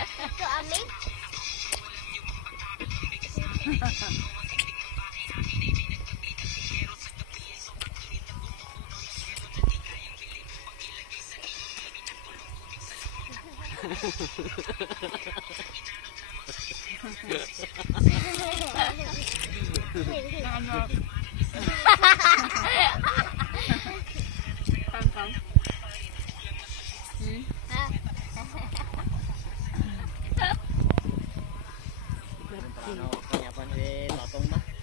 Ito amin.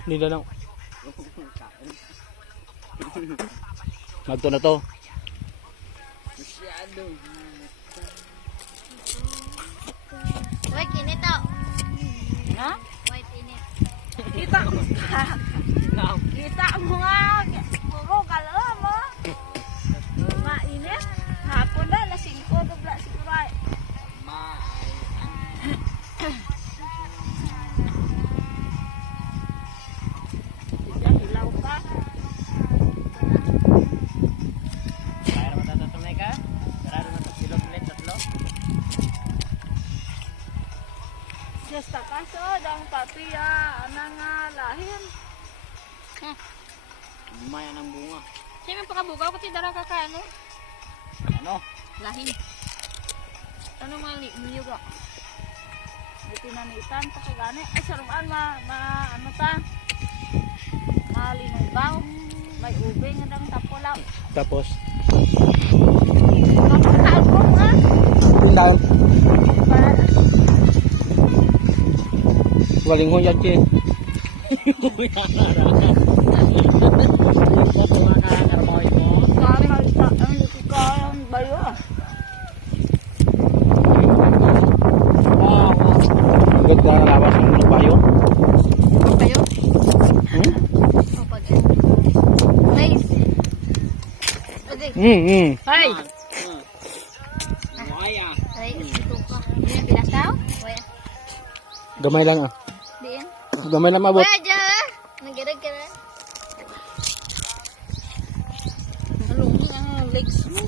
Hindi na lang. Magto na to. Wait, init to. Ha? Wait, init. Kita mo ka. Kita mo nga. Puro galo mo. Mainit. Hapon na, lasing ko. Dobla siguro ay. Diyan, hilaw ka. Kaya naman tatanay ka? Sarado na ito silog ulit, tatlo. Basta kaso, dang papiya, anang lahin. Maya ng bunga. Siya may pakabugaw ko tidara ka ka ano? Ano? Lahin. Ano mali? Niyog ako. May pinanitan pa ka gani. Ay, saruan ano ta? Malinugaw. May ube nga dang tapulaw. Tapos? Kapag ko nga. Tindahan. Para Waling ho yan, Che. kami halita ang likikayang bayo. Agad ka nalawas ng bayo. Kayo? Hmm? O pag nice. Okay. Hay! Ay, ito ka. Yan, pilasaw? Waya. Gamay lang ah. Diin. Gamay lang mabot. Waya dyan. Nagirag ka na. Ano ang legs mo?